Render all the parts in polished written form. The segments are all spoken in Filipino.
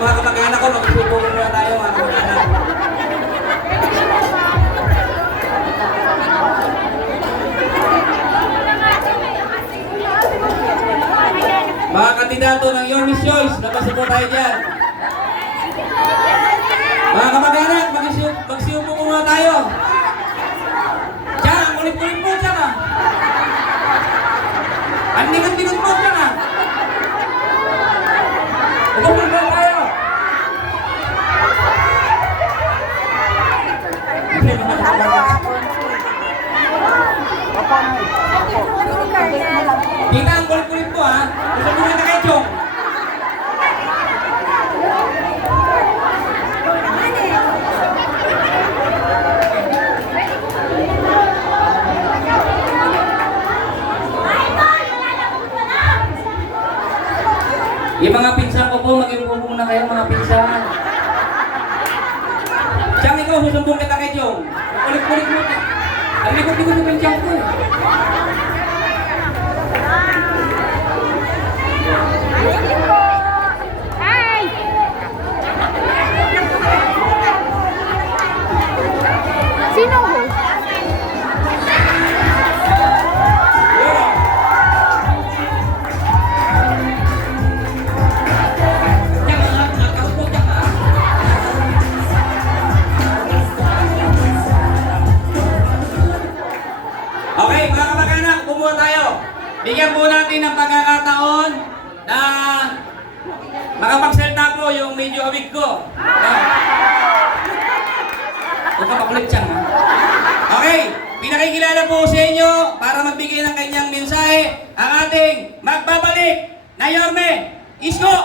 Yung mga kamag-anak ko, magsubo muna tayo mga kamag-anak. Mga kandidato ng Your Miss Choice, labas po tayo dyan. Mga kamag-anak, magsiupo muna tayo. Diyan, ang kulit-kulit po dyan ah. Ang likod-likod po dyan ah. Ito po tayo. Kita ang kulit-kulit po ha. Gusto mo na kayo, Chong. Yung mga pinsan ko po, mag-iupo muna kayo mga pinsan. Siyang ikaw, susumbong kita kay Chong. Kulit-kulit mo. Ang likod-likod mo yung Chong ko. Hi! Sino ho? Okay, mga kamag-anak, bumuha tayo. Bigyan po natin ng pagkakataon na makapagsalita po yung medyo awig ko. Huwag ka makulit siyang ha. Okay, pinakikilala po sa inyo para magbigay ng kanyang mensahe ang ating magbabalik na Yorme Isko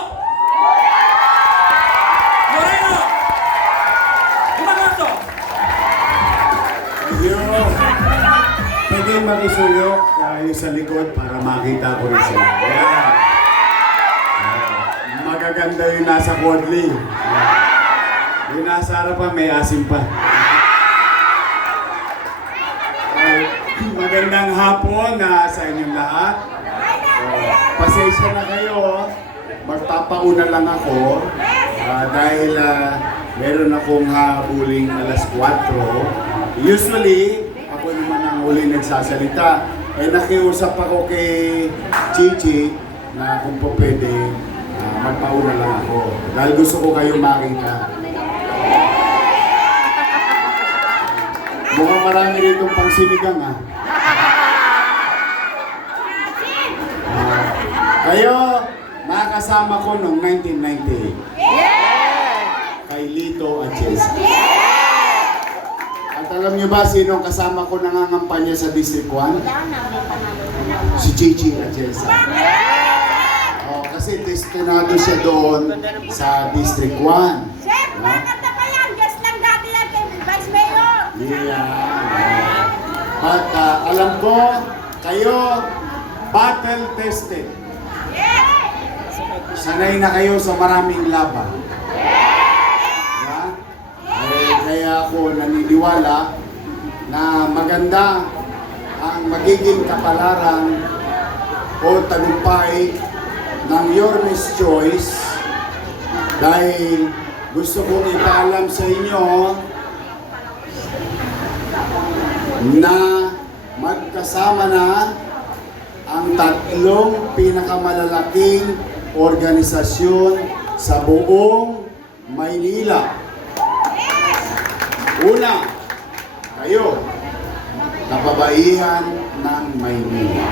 Moreno Gumagoso. Pwede makisuyo yung sa likod para makita ko rin sila. Ayan. Magaganda yung nasa Quadli. Yung nasa harapan may asim pa. Magandang hapon sa inyong lahat. Pasensya na kayo. Magpapauna lang ako dahil meron akong habuling alas 4. Usually, ako naman ang huli nagsasalita. Nakiusap ako kay Chichi na kung po pwede, magpauna lang ako. Dahil gusto ko kayo makita. Mukhang marami ritong pangsinigang kayo, makakasama ko noong 1998. Kay Lito Atienza. At alam niyo ba sino ang kasama ko nangangampanya sa District 1? Si Chichi Atienza. Kasi destinado siya doon sa District 1. Chef, bakit na pa yan? Guest lang dati yan kay Vice Mayor. Yeah. At alam ko, kayo, battle tested. Sanay na kayo sa maraming laban. Kaya ako naniniwala na maganda ang magiging kapalaran o tagumpay ng Your Miss Choice dahil gusto kong ipaalam sa inyo na magkasama na ang tatlong pinakamalalaking organisasyon sa buong Maynila. Una, kayo, Kababaihan ng Maynila.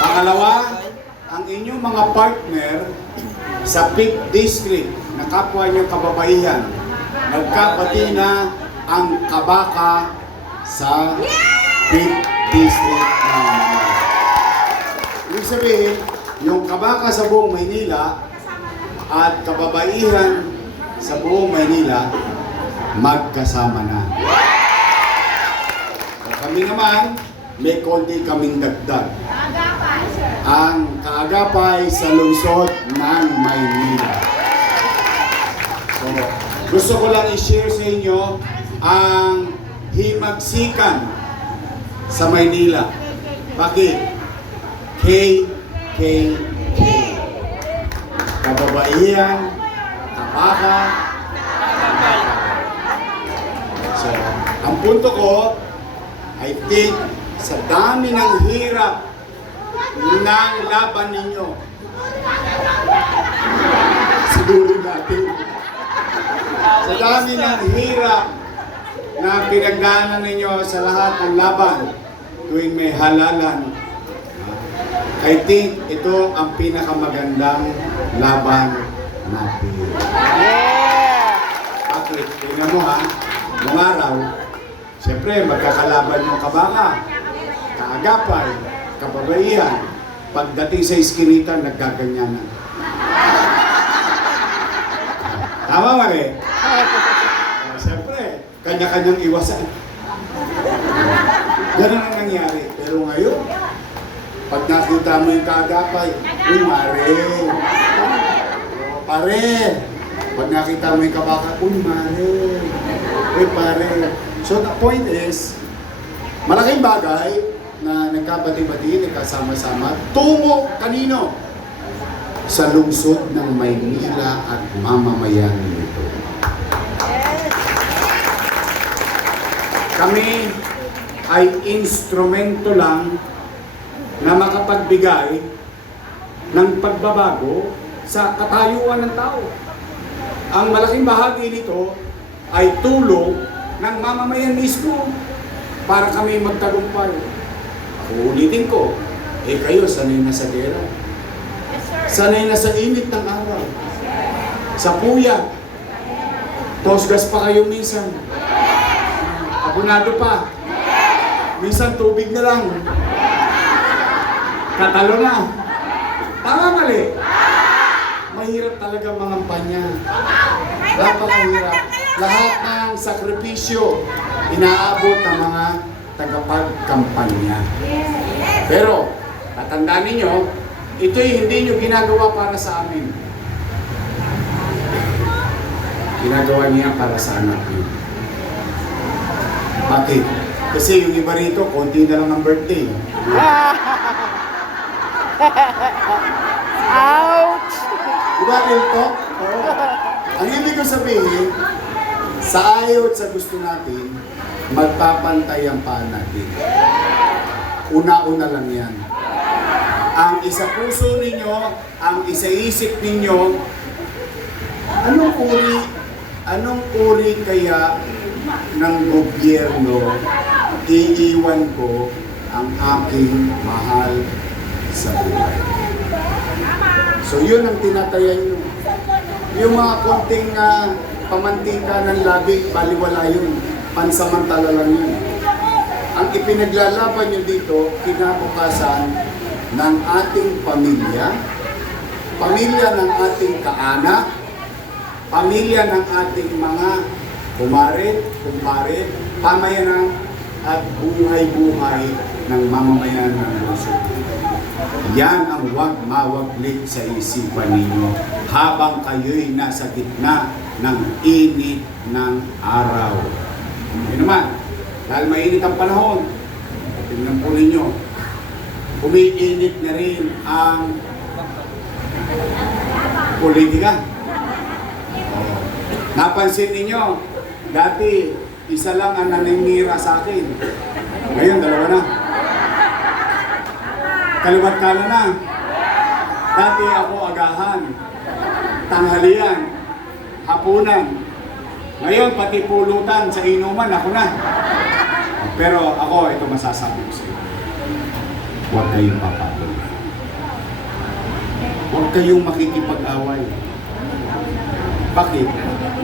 Pangalawa, ang inyong mga partner sa 5th District na kapwa nyo kababaihan, nagkapati na ang Kabaka sa 5th District ng Maynila. Ibig sabihin, yung Kabaka sa buong Maynila at kababaihan sa buong Maynila, magkasama na. At kami naman, may konti kaming dagdag. Ang kaagapay sa lungsod ng Maynila. So, gusto ko lang i-share sa inyo ang himagsikan sa Maynila. Bakit? KKK. kababaihan, kabaka. So, ang punto ko, I think, sa dami ng hirap ng laban ninyo, siguro natin, sa dami ng hirap na pinagdaanan ninyo sa lahat ng laban tuwing may halalan, I think ito ang pinakamagandang laban natin. Bakit? Tingnan mo ha, nung araw, siyempre magkakalaban yung kabaka, kaagapay, kababaihan. Pagdating sa iskinita, nagkaganyanan. Tama mali? Siyempre, kanya-kanyang iwasan. Ganun ang nangyari. Pero ngayon, pag nakita mo yung kaagapay, uy, mare. O, pare. Pag nakita mo yung kabaka, uy, mare. Uy, pare. So the point is, malaking bagay na nagkabati-bati, nagkasama-sama, tungo kanino? Sa lungsod ng Maynila at mamamayan nito. Kami ay instrumento lang na makapagbigay ng pagbabago sa katayuan ng tao. Ang malaking bahagi nito ay tulong ng mamamayan mismo para kami magtagumpay. Uulitin ko, kayo sanay na sa gera. Sanay na sa init ng araw. Sa puya. Tosgas pa kayo minsan. Abunado pa. Minsan tubig na lang. Katalo na. Tama mali. Mahirap talaga mangampanya. Napakahirap. Lahat ng sakripisyo inaabot ng mga tagapagkampanya. Pero, tatandaan ninyo, ito'y hindi nyo ginagawa para sa amin. Ginagawa niya para sa anak niyo. Bakit? Kasi yung iba rito, konti na lang ang birthday. Ouch! Diba, real talk? Oo. Ang ibig ko sabihin, sa ayaw at sa gusto natin, magpapantay ang paan natin. Una-una lang yan. Ang isa puso ninyo, ang isa isip ninyo, anong uri kaya ng gobyerno iiwan ko ang aking mahal sa buhay? So yun ang tinatayan nyo. Yung mga konting pamantika ng labi, baliwala yun. Pansamantala lang yun. Ang ipinaglalaban nyo dito, kinabukasan ng ating pamilya, pamilya ng ating kaanak, pamilya ng ating mga kumare, pamayanan at buhay-buhay ng mamamayan ng lungsod. Yan ang huwag mawaglit sa isipan ninyo habang kayo'y nasa gitna ng init ng araw. Yun naman, dahil mainit ang panahon, tingnan po ninyo, umiinit na rin ang politika. Napansin ninyo, dati isa lang ang naninira sa akin. Ngayon, dalawa na. Kaliwat kala na. Dati ako agahan, tanghalian, hapunan. Ngayon, pati pulutan sa inuman, ako na. Pero ako, ito masasabi ko sa inyo. Huwag kayong papatol. Huwag kayong makikipag-away. Bakit?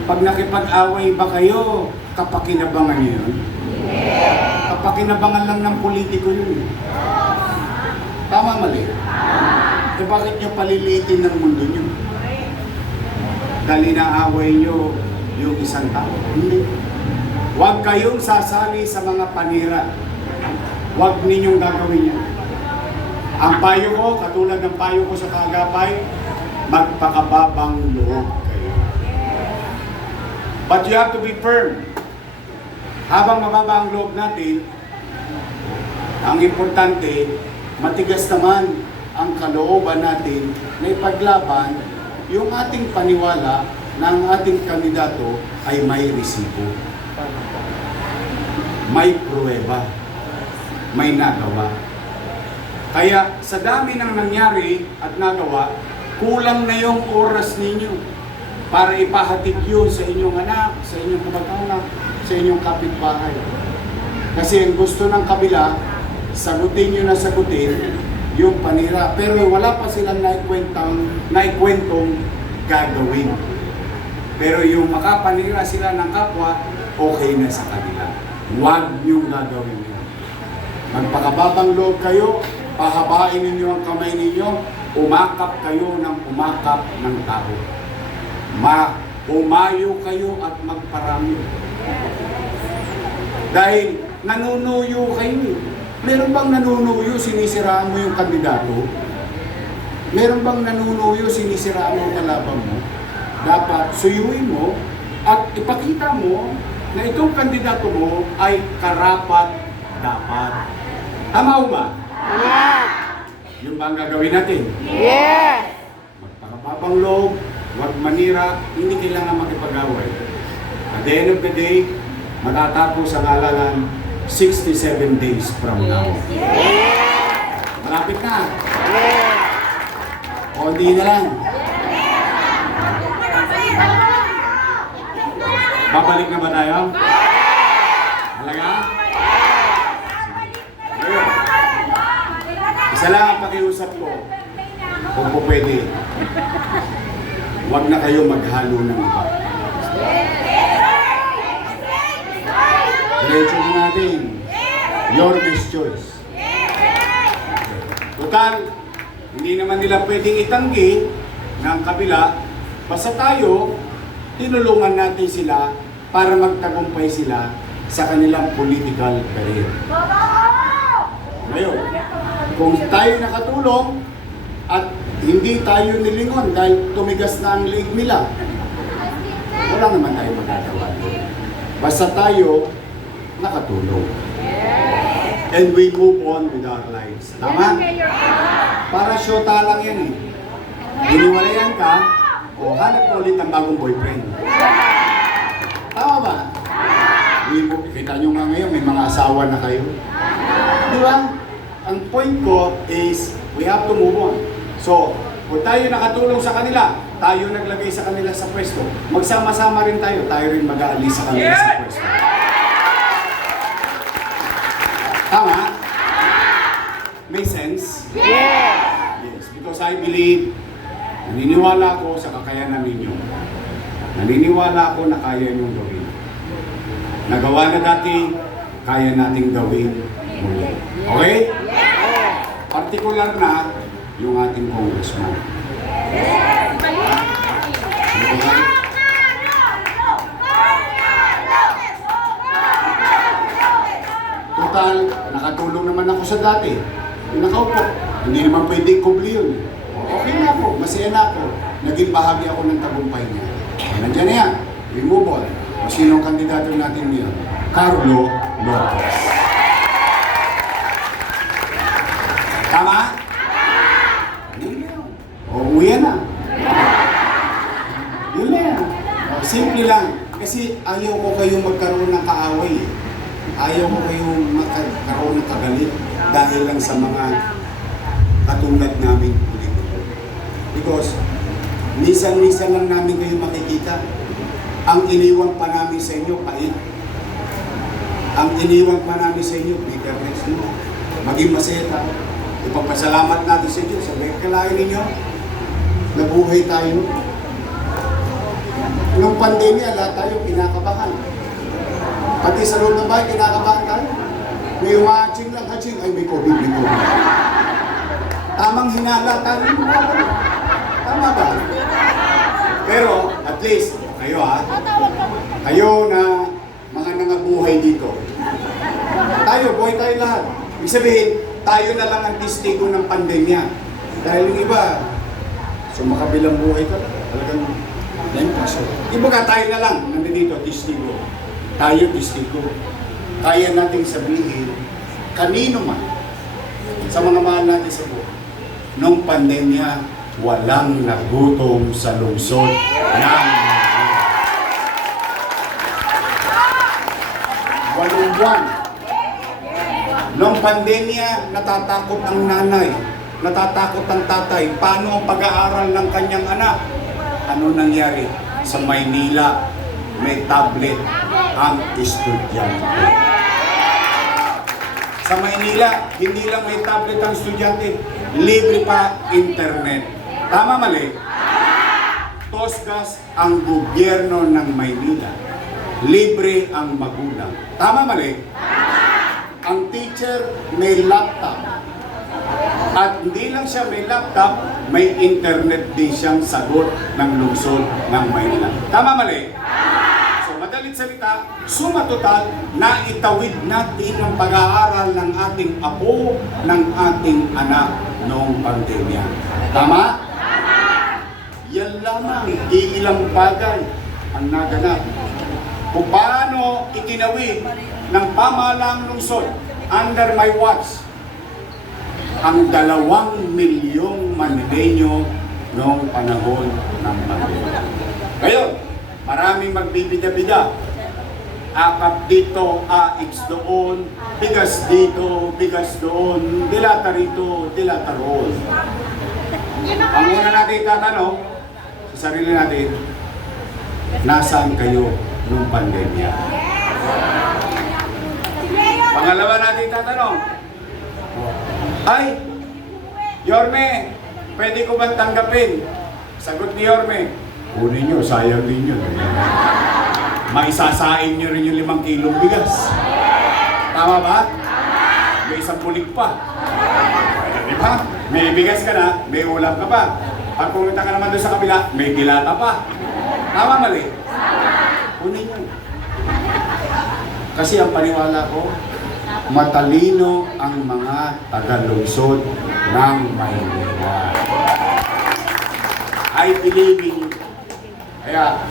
Pag nakipag-away ba kayo, kapakinabangan niyo yun? Kapakinabangan lang ng politiko yun. Tama mali? E bakit nyo paliliitin ng mundo nyo? Dahil inaaway nyo yung isang tao. Hindi. Huwag kayong sasali sa mga panira. Huwag ninyong gagawin yan. Ang payo ko, katulad ng payo ko sa kaagapay, magpakababang loob kayo. But you have to be firm. Habang mababa ang loob natin, ang importante, matigas naman ang kalooban natin na ipaglaban yung ating paniwala na ang ating kandidato ay may resibo, may pruweba, may nagawa. Kaya sa dami ng nangyari at nagawa, kulang na yung oras ninyo para ipahatid yun sa inyong anak, sa inyong kamag-anak, sa inyong kapitbahay. Kasi ang gusto ng kabila, sagutin nyo na sagutin yung panira. Pero wala pa silang naikwentong gagawin. Pero yung makapanira sila ng kapwa, okay na sa kanila. Huwag niyong gagawin yun. Magpakababang loob kayo, pahabain ninyo ang kamay ninyo, umakap kayo ng umakap ng tao. Umayo kayo at magparami. Dahil nanunuyo kayo. Meron bang nanunuyo, sinisiraan mo yung kandidato? Meron bang nanunuyo, sinisiraan mo ang kalaban mo? Dapat suyuin mo at ipakita mo na itong kandidato mo ay karapat dapat. Tama o ba? Yeah. Yung ba ang gagawin natin? Yes. Magpakababang loob, huwag manira, hindi kailangan makipag-away. At the end of the day, matatapos ang halalan 67 days from now. Malapit na. Konti na lang. Babalik na ba tayo? Talaga? Ayun. Isa lang ang pakiusap ko. Kung po pwede, huwag na kayo maghalo ng iba. Diretso na natin. Your best choice. Total, hindi naman nila pwedeng itanggi ng kabila. Basta tayo, tinulungan natin sila para magtagumpay sila sa kanilang political career. Ngayon, kung tayo nakatulong at hindi tayo nilingon dahil tumigas na ang liig nila, wala naman tayo magagawa. Basta tayo nakatulong. And we move on with our lives. Tama? Para syota lang yan eh. Hiniwalayan ka, o hanap mo ulit ang bagong boyfriend. Tama ba? Kita nyo nga ngayon, may mga asawa na kayo. Di ba? Ang point ko is, we have to move on. So, kung tayo nakatulong sa kanila, tayo naglagay sa kanila sa pwesto, magsama-sama rin tayo, tayo rin mag-aalis sa kanila sa pwesto. Tama? May sense? Yes, because I believe, naniniwala ako sa kakayanan ninyo. Naniniwala ako na kaya niyong gawin. Nagawa na dati, kaya nating gawin muli. Okay? Partikular na yung ating congressman. Total, nakatulong naman ako sa dati. Nakaupo. Hindi naman pwede kubli yun. Okay na ako, masaya na ako. Naging bahagi ako ng tagumpay niya. Nandiyan na yan. Remove all. O sino ang kandidato natin niya? Carlo Lopez. Tama? O, uwi na. Yun na yan. O, simple lang. Kasi ayaw ko kayong magkaroon ng kaaway. Ayaw ko kayong magkaroon ng kagalit dahil lang sa mga katulad namin politiko. Because minsan-minsan lang namin kayo makikita. Ang iniwan pa namin sa inyo, pait. Ang iniwan pa namin sa inyo, bitterness mo. Maging masaya tayo. Ipagpasalamat natin sa Diyos. Sabi, kalahin ninyo, nabuhay tayo. Nung pandemya, lahat tayo kinakabahan. Pati sa loob ng bahay, kinakabahan tayo. May umaching lang, haching, ay may COVID, may COVID. Tamang hinala tayo. Tama ba? Pero, at least, kayo kayo na mga nangabuhay dito. Tayo, buhay tayo lahat. Ibig sabihin, tayo na lang ang testigo ng pandemya. Dahil yung iba, sumakabilang buhay ka, talagang na-impressor. Iba ka, tayo na lang, nandito, testigo. Tayo, testigo. Kaya nating sabihin, kanino man, sa mga mahal natin sa buhay, nung pandemya, walang nagutom sa lungsod ng walong buwan. Noong pandemya, natatakot ang nanay, natatakot ang tatay. Paano ang pag-aaral ng kanyang anak? Ano nangyari? Sa Maynila, may tablet ang estudyante. Sa Maynila, hindi lang may tablet ang estudyante, libre pa internet. Tama mali? Tosgas ang gobyerno ng Maynila. Libre ang magulang. Tama mali? Ang teacher may laptop. At hindi lang siya may laptop, may internet din siyang sagot ng lungsod ng Maynila. Tama mali? So madalit salita, suma total, naitawid natin ang pag-aaral ng ating apo, ng ating anak noong pandemya. Tama? Yan lamang, iilang bagay ang naganap. Kung paano itinawid ng pamahalaang lungsod under my watch ang 2 milyong Manileño noong panahon ng pandemya. Ngayon, maraming magbibida-bida. Akap dito, AX doon, bigas dito, bigas doon, dilata rito, dilata roon. Ang una natin tatanong sa sarili natin, nasaan kayo nung pandemya? Pangalawa natin tatanong, ay, Yorme, pwede ko bang tanggapin? Sagot ni Yorme, kunin nyo, sayang din yun. Maisasain nyo rin yung 5 kilong bigas. Tama ba? May 10 pulik pa. Di ba? May bigas ka na, may ulam ka pa. Pag pumunta ka naman doon sa kabila, may dilata pa. Tama mali? Kunin nyo. Kasi ang paniwala ko, matalino ang mga taga-lungsod ng Maynila. I believe in you. Kaya,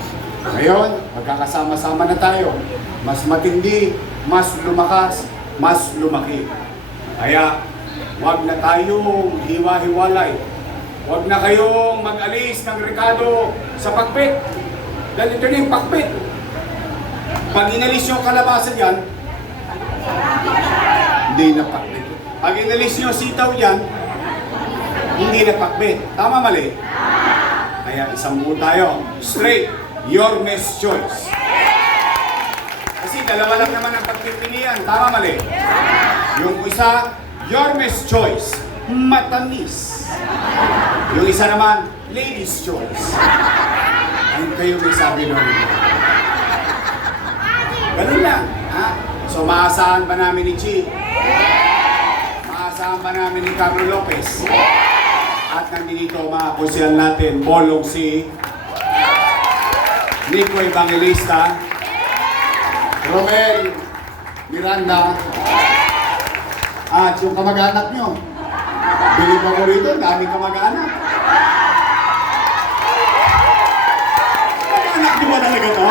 ngayon, magkakasama-sama na tayo. Mas matindi, mas lumakas, mas lumaki. Kaya, huwag na tayong hiwa-hiwalay. Huwag na kayong mag-alis ng rekado sa pakpit. Dahil ito na yung pakpit. Pag inalis yung kalabasa dyan, hindi na pakbit. Pag inalis nyo sitaw yan, hindi na pakbit. Tama mali? Kaya isang buo tayo. Straight, Yorme's choice. Kasi dalawa lang naman ang pagpipilian. Tama mali? Yung isa, Yorme's choice. Matamis. Yung isa naman, lady's choice. Ano kayo may sabi nun? Ganun lang. Ha? So maasahan ba namin ni Chi? Maasahan ba namin ni Carlo Lopez? At nandito mga kusyal natin, Bolong si Nico Evangelista, Romel Miranda, at yung kamag-anak nyo. Bilib ako rito, daming kamag-anak. Kamag-anak nyo ba talaga to?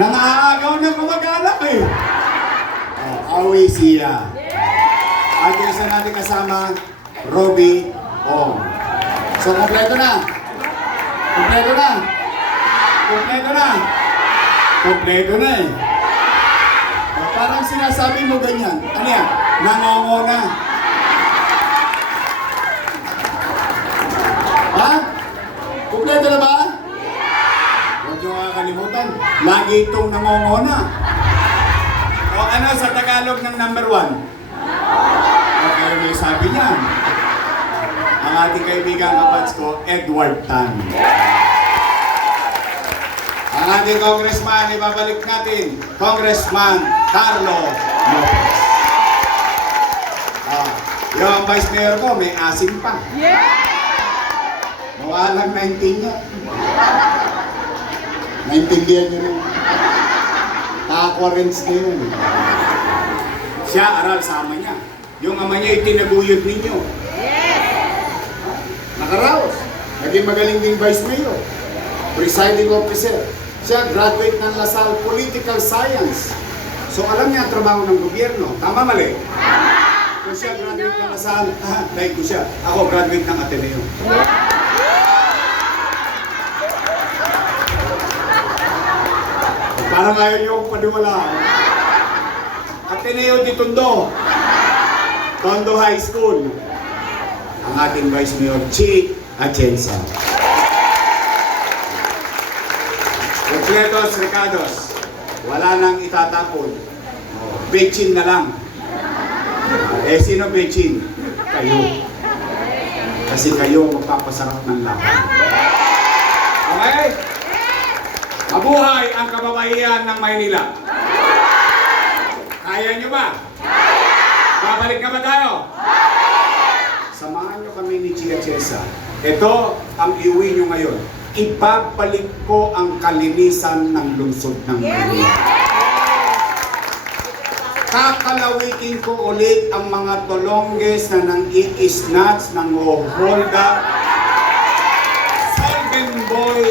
Nangaagaw ng kamag-anak eh. Awi siya. At yung isa natin kasama, Robbie Ong. So, kompleto na. Kompleto na. Kompleto na. Kompleto na eh. Parang sinasabi mo ganyan. Ano yan? Nangongo na. Ha? Kompleto na ba? Huwag nyo kakalimutan. Lagi itong nangongo na. O ano sa Tagalog ng number 1? Okay, may sabi niyan. Ang ating kaibigan kapats ko, Edward Tan. Ang ating congressman, ibabalik natin, Congressman Carlo Lopez. Yung vice mayor ko, may asim pa. Mawalang 19 niya. Naintindihan niyo rin. Aquarents na yun. Siya, aral sa ama niya. Yung ama niya itinaguyod ninyo. Nakaraos. Naging magaling ding vice mayor. Presiding officer. Siya, graduate ng LaSalle Political Science. So alam niya ang trabaho ng gobyerno. Tama mali? Kung siya graduate ng Lasal, like ko siya. Ako graduate ng Ateneo. Parang ayaw niyo akong paniwalaan. Ateneo de Tondo. Tondo High School. Ang ating Vice Mayor, Chi Atienza. Repletos Ricardos. Wala nang itatapon. Bechin na lang. Sino Bechin? Kayo. Kasi kayo magpapasarap ng laban. Okay? Mabuhay ang kababaihan ng Maynila. Kaya nyo ba? Babalik na ba tayo? Samahan nyo kami ni Chia Chesa. Ito ang iuwi nyo ngayon. Ibabalik ko ang kalinisan ng lungsod ng Maynila. Kakalawitin ko ulit ang mga tolongges na nang i-snatch, nang hold up, Solvent Boy,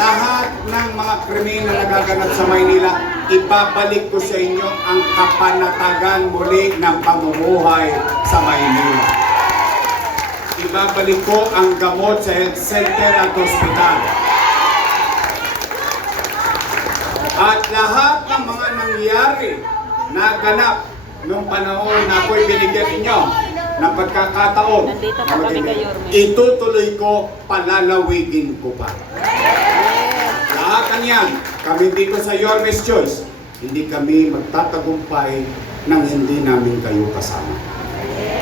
lahat ng mga krimen na nagaganap sa Maynila, ibabalik ko sa inyo ang kapanatagan muli ng pamumuhay sa Maynila. Ibabalik ko ang gamot sa health center at hospital. At lahat ng mga nangyari na ganap nung panahon na ako'y binigyan ninyo ng pagkakataon, Nandito po kami kay Yorme. itutuloy ko, palalawigin ko pa. Lahat ng yan, kami dito sa Yorme's Choice, hindi kami magtatagumpay nang hindi namin kayo kasama.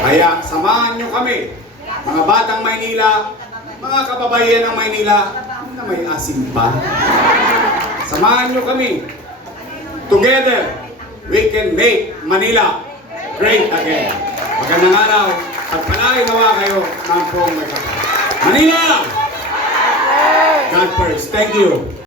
Kaya samahan nyo kami, mga batang Maynila, mga kababayan ng Maynila, na may asim pa. Samahan nyo kami. Together, we can make Manila great again. Magandang araw, pagpalain nawa kayo ng pong may kapal. Manila! God first. Thank you.